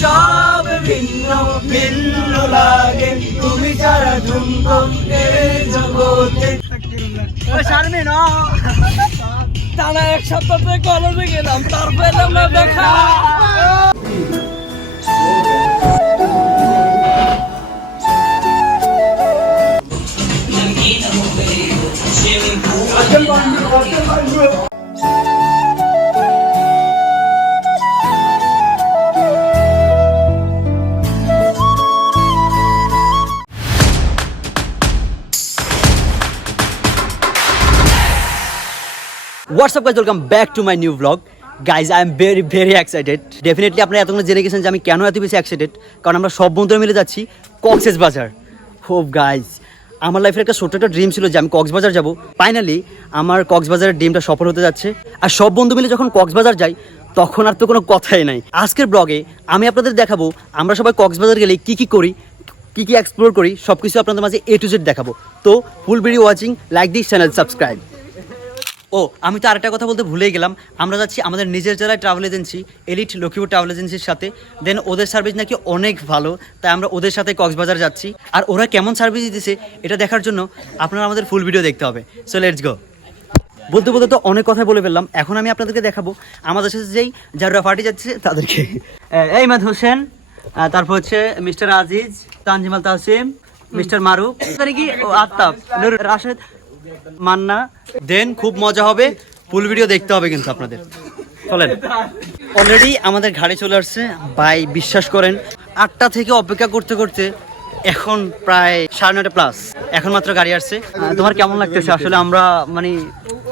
সব ভিন্ন ভিন্ন লাগে তুমি ছাড়া ঝুমক জগতে শারমিন টানা এক সপ্তাহ কলেজে গেলাম তারপরে আমরা দেখা What's up guys, welcome back to my new vlog. Guys, I am very excited. Definitely আপনারা এতক্ষণ জেনে গেছেন যে আমি কেন এত বেশি এক্সাইটেড, কারণ আমরা সব বন্ধুরা মিলে যাচ্ছি কক্সবাজার। হোপ গাইজ, আমার লাইফের একটা ছোট্ট একটা ড্রিম ছিল যে আমি কক্সবাজার যাব। ফাইনালি আমার কক্সবাজারের ড্রিমটা সফল হতে যাচ্ছে। আর সব বন্ধু মিলে যখন কক্সবাজার যাই তখন আর তো কোনো কথাই নাই। আজকের ব্লগে আমি আপনাদের দেখাবো আমরা সবাই কক্সবাজার গেলে কি করি, কি এক্সপ্লোর করি, সব কিছু আপনাদের মাঝে A to Z দেখাবো। তো full video watching, like this channel, subscribe. ও আমি তো আরেকটা কথা বলতে ভুলেই গেলাম, আমরা যাচ্ছি আমাদের নিজের জেলায় travel agency elite Lakshmipur travel এজেন্সির সাথে। দেন ওদের সার্ভিস নাকি অনেক ভালো, তাই আমরা ওদের সাথে কক্সবাজার যাচ্ছি। আর ওরা কেমন সার্ভিস দিতেছে এটা দেখার জন্য আপনারা আমাদের ফুল ভিডিও দেখতে হবে। So let's go. বলতে তো অনেক কথাই বলে ফেললাম, এখন আমি আপনাদেরকে দেখাবো আমাদের সাথে যারা পার্টি যাচ্ছে তাদেরকে। এই মাদ হোসেন, তারপর হচ্ছে মিস্টার আজিজ, তানজিমাল তাহসিম, মিস্টার মারুফ, কি আত্তাব, রাশেদ, মান্না। দেন খুব মজা হবে, ফুল ভিডিও দেখতে হবে কিন্তু আপনাদের। চলেন, অলরেডি আমাদের গাড়ি চলে আসছে ভাই, বিশ্বাস করেন 8টা থেকে অপেক্ষা করতে করতে এখন প্রায় 9:30 প্লাস, এখন মাত্র গাড়ি আসছে। তোমার কেমন লাগতেছে? আসলে আমরা মানে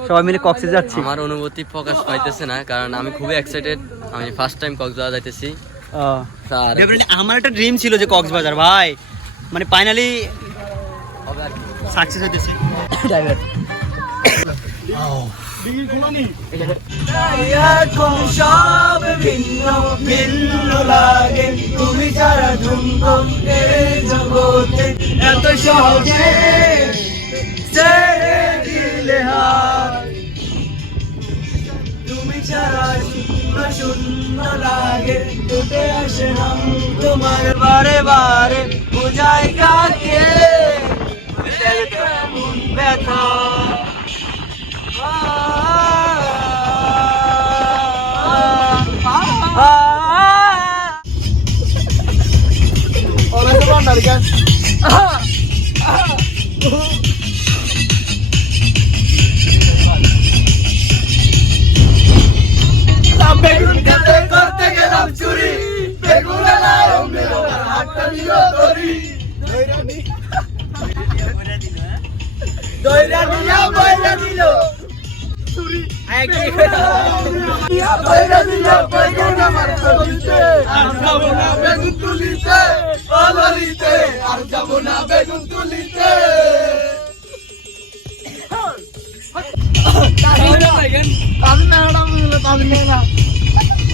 সবাই মিলে কক্সবাজার যাচ্ছি। আমার অনুভূতি প্রকাশ পাইতেছে না, কারণ আমি খুবই এক্সাইটেড। আমি ফার্স্ট টাইম কক্সবাজার যাইতেছি। আমার একটা ড্রিম ছিল যে কক্সবাজার ভাই মানে ফাইনালি সাকসেস হইতেছে। সব ভিন্ন ভিন্ন লাগে তুমি ছাড়া ঝুমক জগতে এত সহজে ছেড়ে দিলে হাত তুমি ছাড়া শূন্য লাগে টুটে আসে নাম তোমার বারে বারে বোঝায় কাকে ব্যথা করতে গেলাম চুরি বেগুন হাতটা নিল ধরি দইরা দিয়া বইরা দিল চুরি বইরা দিল বেগুন আমার তুলিতে আর যাব না বেগুন তুলিতে ও ললিতে আর যাব না বেগুন তুলিতে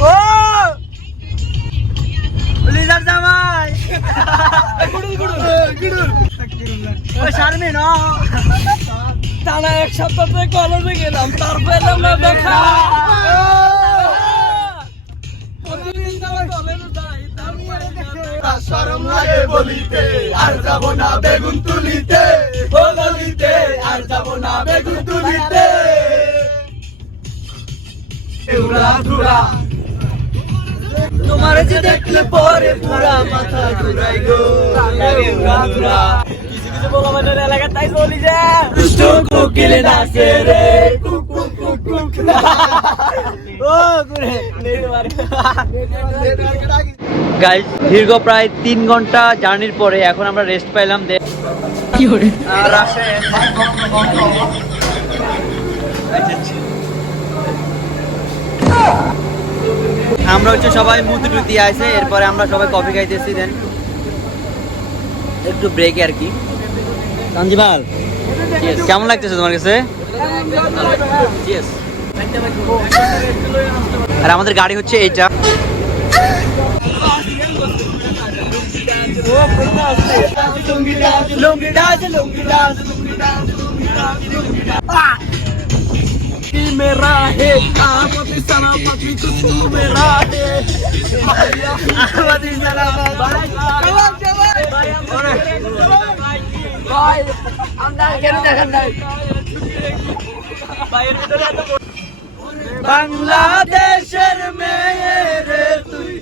ও লিজার জামাই শারমিন টানা এক সপ্তাহ কলেজে গেলাম তারপরে আমরা দেখা শরম লাগে বলিতে আর যাব না বেগুন তুলিতে ও ললিতে আর যাব না বেগুন তুলিতে তোমার যে দেখলে পরে পুরা মাথা ঘুরাই গো কিছু কিছু বলা মানে এলাকা তাই বলি যে দুষ্ট কোকিলে নাচে রে কুক কুক কুক কুক ও করে গাইজ দীর্ঘ প্রায় 3 ঘন্টা জার্নির পরে এখন আমরা রেস্ট পাইলাম। কি করে আর আসে আমরা হচ্ছে সবাই মুতি টুতি আছে, এরপরে আমরা সবাই কফি খাইতেছি, দেন একটু ব্রেকে আর কি। সঞ্জীবাল কেমন লাগতেছে তোমার কাছে? আর আমাদের গাড়ি হচ্ছে এইটা। मेरा है आमदी सलामती तू मेरा है आमदी भाई আমরা কেন দেখেন নাই বাংলাদেশের মেয়ে রে তুই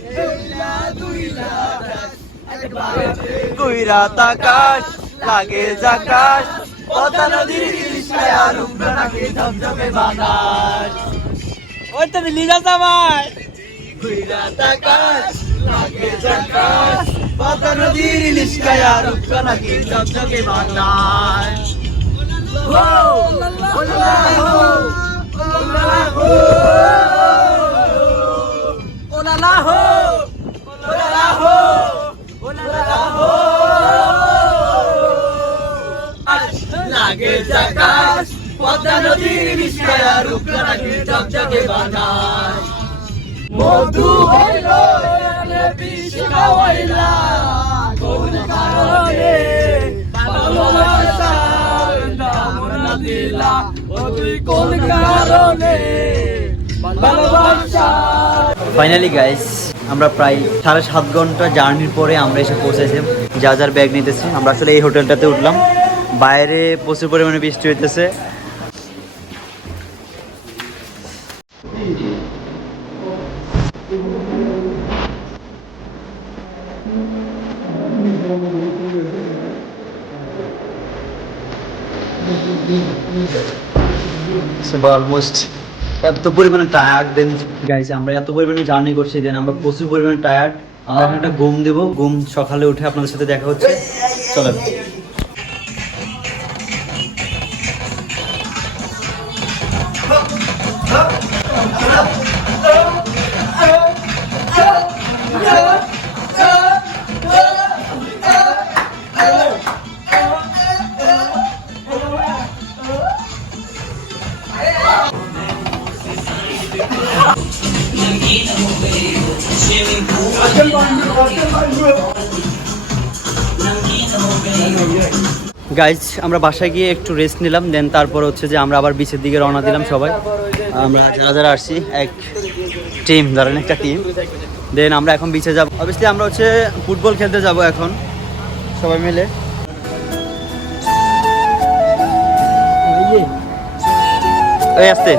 তুই রাত আকাশ লাগে জাকাশ, পদ্মা নদীর ইশায় আলুমরা নাকি ঝকঝকে বাতাস। ওই তো লীলা জামাই, তুই রাত আকাশ লাগে জাকাশ, পদ্মা নদীর ইশায় আলুমরা নাকি ঝকঝকে বাতাস। হো ওলা হো ওলা হো ওলা হো ওলা হো লাগে জাকাশ, পদ্মা নদীর ইশায় আলুমরা নাকি ঝকঝকে বাতাস। মধু হইল এনে বিষ খাওয়াইলা কোন কারণে ভালোবাসার দাম না দিলা ও তুই কোন কারণে ভালোবাসা। ফাইনালি গাইস, আমরা প্রায় 7.5 ঘন্টা জার্নির পরে আমরা এসে পৌঁছেছি। যার ব্যাগ নিতেছি, আমরা আসলে এই হোটেলটাতে উঠলাম। বাইরে প্রচুর পরিমাণে বৃষ্টি হইতেছে। অলমোস্ট এত পরিমাণে টায়ার্ড, দেন গাইস আমরা এত পরিমাণে জার্নি করছি, দেন আমরা প্রচুর পরিমাণে টায়ার্ড। আমরা এখন একটা ঘুম দেবো, ঘুম সকালে উঠে আপনাদের সাথে দেখা হচ্ছে। চলেন। গাইজ আমরা বাসায় গিয়ে একটু রেস্ট নিলাম, দেন তারপর হচ্ছে যে আমরা আবার বিচের দিকে রওনা দিলাম সবাই। আমরা যারা আসছি এক টিম, ধরেন একটা টিম। দেন আমরা এখন বিচে যাব। অবভিয়াসলি আমরা হচ্ছে ফুটবল খেলতে যাব এখন সবাই মিলে। ওই আসতে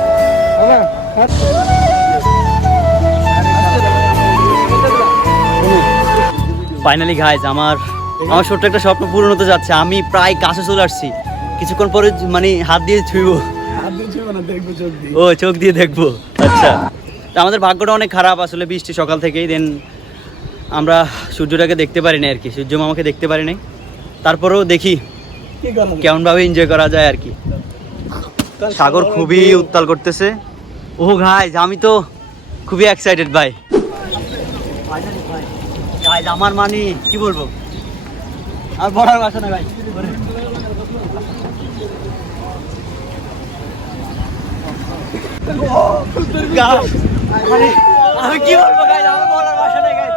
ফাইনালি গাইজ আমার ছোট্ট একটা স্বপ্ন পূরণ হতে যাচ্ছে। আমি প্রায় কাছে চলে আসছি, কিছুক্ষণ পরে মানে হাত দিয়ে ছুঁইব। ও চোখ দিয়ে দেখবো। আচ্ছা, তো আমাদের ভাগ্যটা অনেক খারাপ আসলে, বৃষ্টি সকাল থেকেই। দেন আমরা সূর্যটাকে দেখতে পারি না আর কি, সূর্য মামাকে দেখতে পারি নাই। তারপরেও দেখি কেমনভাবে এনজয় করা যায় আর কি। সাগর খুবই উত্তাল করতেছে। ও গাইজ আমি তো খুবই এক্সাইটেড ভাই। গাইজ আমার মানে কি বলবো, আর বড়ার বাসা না ভাই। মানে আমি কি বলবো গাইজ, আমার বড়ার বাসা নাই guys.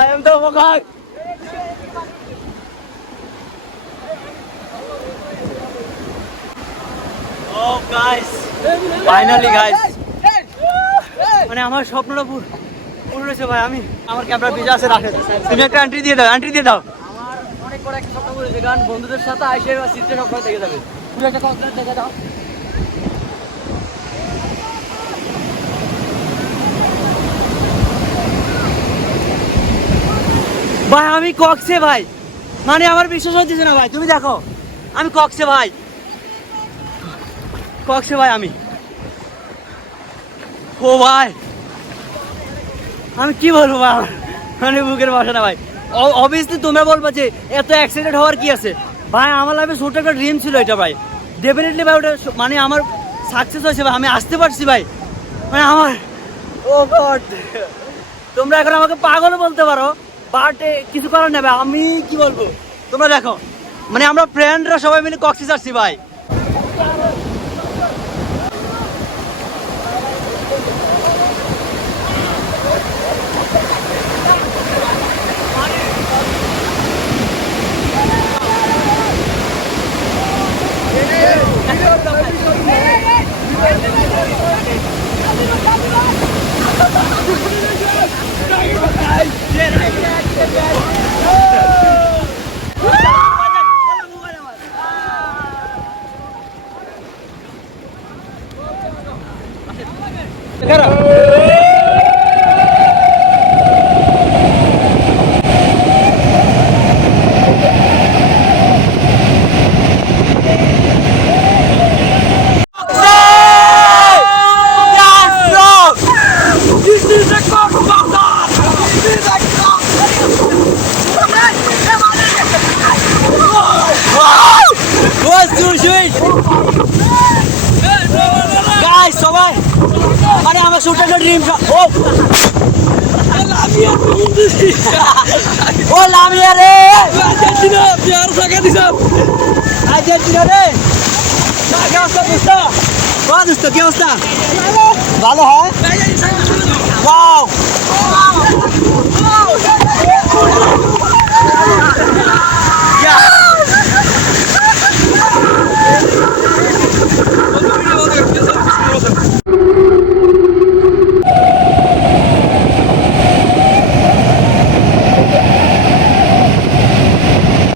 I am the Mogak. Oh guys, finally guys, মানে আমার স্বপ্নটা পূরণ হয়েছে ভাই। আমি আমার ক্যামেরা ভিজা আছে, রাখে তুমি একটা এন্ট্রি দিয়ে দাও, এন্ট্রি দিয়ে দাও। আমার অনেক বড় একটা স্বপ্ন পূরণ হয়েছে, কারণ বন্ধুদের সাথে আইসে সিটে স্বপ্ন থেকে যাবে। পুরো একটা কনসার্ট দেখে দাও। ভাই আমি কক্সে ভাই, মানে আমার বিশ্বাস হচ্ছে না ভাই। তুমি দেখো আমি কক্সে ভাই, কক্সে ভাই আমি। ও ভাই আমি কি বলবো ভাই, মানে বুকের ভাষা না ভাই। অবভিয়াসলি তোমরা বলবা যে এত এক্সাইটেড হওয়ার কি আছে, ভাই আমার লাইফে ছোট একটা ড্রিম ছিল এটা ভাই, ডেফিনেটলি ভাই ওটা মানে আমার সাকসেস হয়েছে ভাই, আমি আসতে পারছি ভাই, মানে আমার ও গড। তোমরা এখন আমাকে পাগল বলতে পারো, বাট কিছু করার নেবে, আমি কি বলবো তোমরা দেখো, মানে আমরা ফ্রেন্ডরা সবাই মিলে কক্সিস আসছি ভাই। সবাই মানে আমার ছোট একটা ড্রিম, ও লামিয়া রে আর্জেন্টিনা প্লেয়ার টাকা দিছ, আর্জেন্টিনা রে কি অবস্থা দোস্ত? ও দোস্ত কি অবস্থা? ভালো হয়, ওয়াও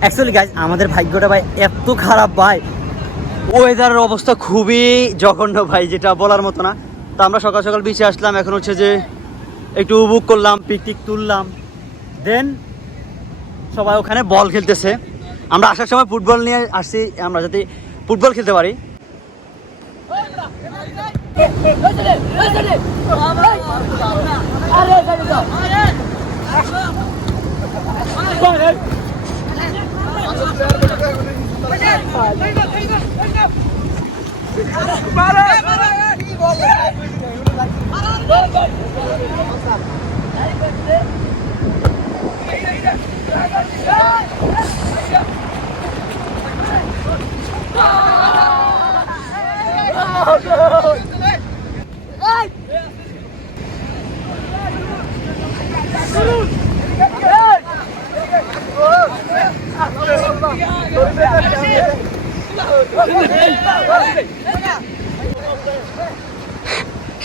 অ্যাকচুয়ালি গাইজ আমাদের ভাগ্যটা ভাই এত খারাপ ভাই, ওয়েদারের অবস্থা খুবই জঘন্য ভাই, যেটা বলার মতো না। তো আমরা সকাল সকাল বিচে আসলাম, এখন হচ্ছে যে একটু উপভোগ করলাম, পিকনিক তুললাম, দেন সবাই ওখানে বল খেলতেছে। আমরা আসার সময় ফুটবল নিয়ে আসছি, আমরা যাতে ফুটবল খেলতে পারি।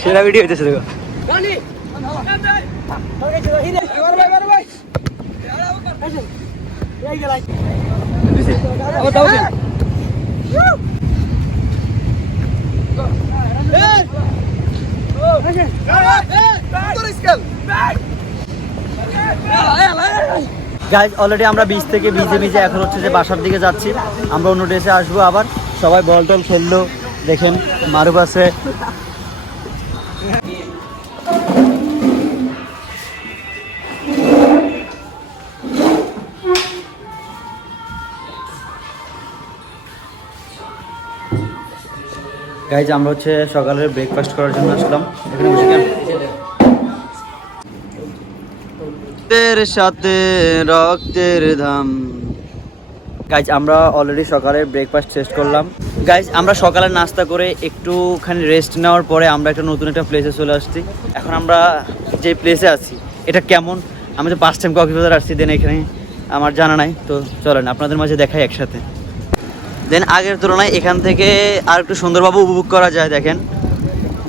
সেরা ভিডিও হইতেছে দেখো। গাইজ অলরেডি আমরা বিচ থেকে ভিজে এখন হচ্ছে যে বাসার দিকে যাচ্ছি, আমরা অন্য ড্রেসে আসবো আবার। সবাই বল টল খেললো, দেখেন মারুফ আছে। গাইজ আমরা হচ্ছে সকালের ব্রেকফাস্ট করার জন্য আসলাম, এখানে বসে কেন তের সাথে রক্তের ধাম। গাইজ আমরা অলরেডি সকালের ব্রেকফাস্ট শেষ করলাম। গাইজ আমরা সকালে নাস্তা করে একটুখানি রেস্ট নেওয়ার পরে আমরা একটা নতুন একটা প্লেসে চলে আসছি। এখন আমরা যে প্লেসে আছি এটা কেমন, আমি তো ফার্স্ট টাইম কক্সবাজার আসছি, দেন এখানে আমার জানা নাই, তো চলেন আপনাদের মাঝে দেখাই একসাথে। দেন আগের তুলনায় এখান থেকে আর একটু সুন্দরভাবে উপভোগ করা যায়। দেখেন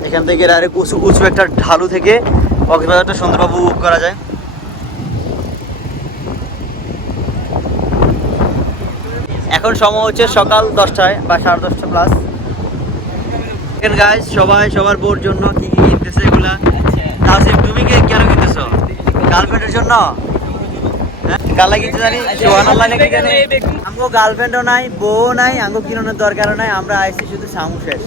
এখান থেকে ডাইরেক্ট উঁচু একটা ঢালু থেকে কক্সবাজারটা সুন্দরভাবে উপভোগ করা যায়। এখন সময় হচ্ছে সকাল 10টায় বা 10:30 প্লাস। গাইজ সবাই সবার বোর জন্য কি কি কিনতেছে এগুলা। তাসিফ তুমি কেন কিনতেছো? গার্লফ্রেন্ডের জন্য? কালা কিনতে জানি আমগো গার্লফ্রেন্ডও নাই, বউ নাই, আমগো কিনোর দরকারও নাই, আমরা আইছি শুধু সামু শেষ।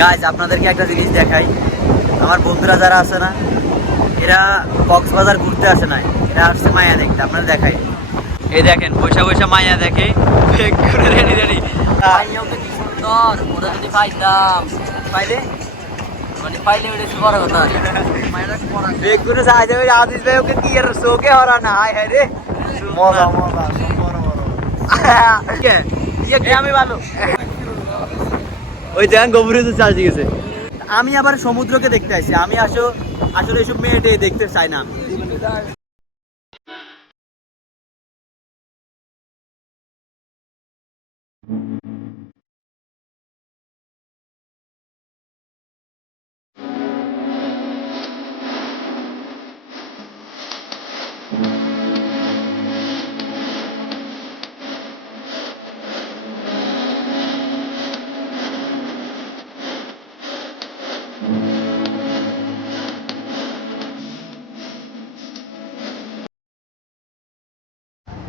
গাইজ আপনাদেরকে একটা জিনিস দেখাই, আমার বন্ধুরা যারা আছে না, এরা কক্সবাজার ঘুরতে আসে না, এরা আসছে মায়া দেখতে। আপনারা দেখাই, এই দেখেন পয়সা পয়সা মায়া দেখে রেডি রেডি। কি সুন্দর, ওরা যদি পাইতাম, পাইলে মানে পাইলে ওটা বড় কথা। বেগ করে যায় যাবে আদিস ভাই, ওকে কি আর শোকে হরা না। হায় হায় রে, মজা মজা বড় বড়। আমি ভালো ওই দেখেন গভীরে তো চার্জ গেছে। আমি আবার সমুদ্রকে দেখতে আসছি, আমি আসলে এসব মেয়েটে দেখতে চাই না।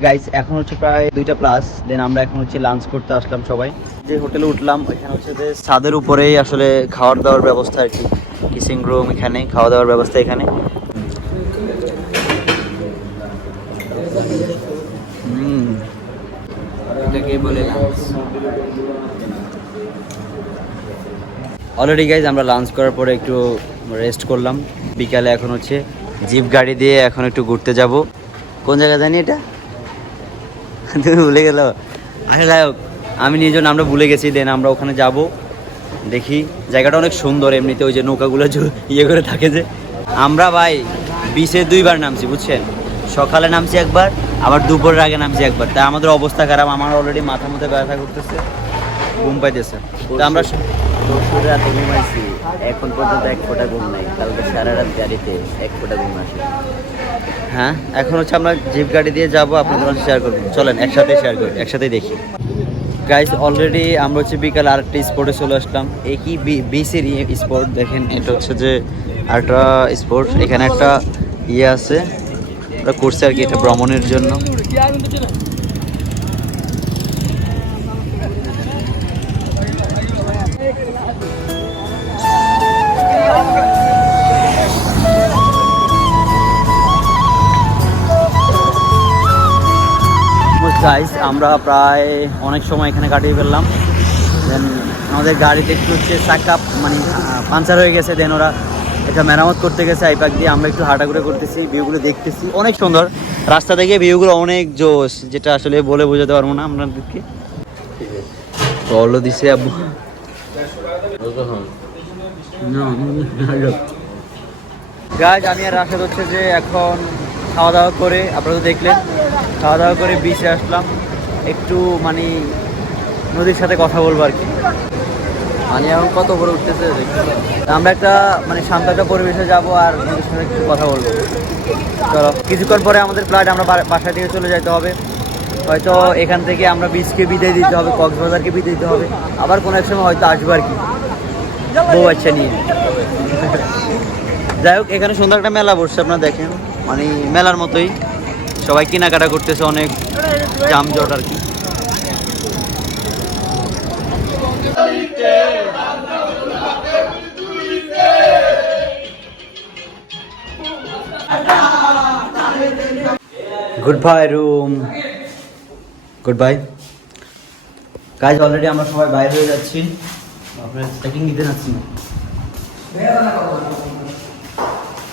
গাইস এখন হচ্ছে প্রায় 2টা প্লাস, দেন আমরা এখন হচ্ছে লাঞ্চ করতে আসলাম সবাই। যে হোটেলে উঠলাম এখানে হচ্ছে যে ছাদের উপরেই আসলে খাওয়ার দাওয়ার ব্যবস্থা আর কি, কিসিং রুম এখানে, খাওয়া দাওয়ার ব্যবস্থা এখানে। এটাকে বলে অলরেডি গাইজ আমরা লাঞ্চ করার পরে একটু রেস্ট করলাম। বিকালে এখন হচ্ছে জিপ গাড়ি দিয়ে এখন একটু ঘুরতে যাব। কোন জায়গা জানি এটা, তুমি ভুলে গেল? আচ্ছা যাই হোক, আমি নিজের নামটা ভুলে গেছি। দেন আমরা ওখানে যাব, দেখি জায়গাটা অনেক সুন্দর এমনিতে, ওই যে নৌকাগুলো ইয়ে করে থাকে যে। আমরা ভাই বিচে 2বার নামছি বুঝছেন, সকালে নামছি একবার, আবার দুপুরের আগে নামছি একবার। তাই আমাদের অবস্থা খারাপ, আমার অলরেডি মাথার মধ্যে ব্যথা করতেছে, ঘুম পাইতেছে। তো আমরা রাতে ঘুমাইছি, এখন পর্যন্ত 1 ফোঁটা ঘুম নাই। কালকে সারা রাত গাড়িতে 1 ফোঁটা ঘুম আসে। হ্যাঁ এখন হচ্ছে আমরা জিপ গাড়ি দিয়ে যাবো, আপনাদের সাথে শেয়ার করবো। চলেন একসাথে শেয়ার করি, একসাথেই দেখি। গাইজ অলরেডি আমরা হচ্ছে বিকাল আরেকটা স্পোর্টে চলে আসলাম। একই বিচের স্পোর্ট দেখেন, এটা হচ্ছে যে আরেকটা স্পোর্ট। এখানে একটা ইয়ে আছে, ওরা করছে আর কি, এটা ভ্রমণের জন্য। গাইস আমরা প্রায় অনেক সময় এখানে কাটিয়ে ফেললাম। দেন আমাদের গাড়িতে একটু হচ্ছে চাকা মানে পাঞ্চার হয়ে গেছে, দেন ওরা এটা মেরামত করতে গেছে এই পাক দিয়ে। আমরা একটু হাঁটাঘুরে করতেছি, ভিউগুলো দেখতেছি, অনেক সুন্দর রাস্তা থেকে ভিউগুলো, অনেক জোশ, যেটা আসলে বলে বোঝাতে পারবো না আপনাদেরকে। বলো দিছে আব্বু গাইস, আমি আর রাশেদ হচ্ছে যে এখন খাওয়া দাওয়া করে, আপনারা তো দেখলেন, খাওয়া দাওয়া করে বিচে আসলাম একটু মানে নদীর সাথে কথা বলবো আর কি। মানে এখন কত বড় উঠতেছে, আমরা একটা মানে শান্ত একটা পরিবেশে যাবো আর নদীর সাথে একটু কথা বলবো। চলো, কিছুক্ষণ পরে আমাদের ফ্লাইট, আমরা বাসা থেকে চলে যেতে হবে। হয়তো এখান থেকে আমরা বিচকে বিদায় দিতে হবে, কক্সবাজারকে বিদায় দিতে হবে, আবার কোনো এক সময় হয়তো আসবো আর কি বউ বাচ্চা নিয়ে। যাই হোক, এখানে সুন্দর একটা মেলা বসছে, আপনারা দেখেন, মানে মেলার মতোই সবাই কেনাকাটা করতেছে, অনেক জামজট আর কি। Good bye room, good bye guys. Already আমরা সবাই বাইরে হয়ে যাচ্ছি, আপনার চেকিং দিতে যাচ্ছি না।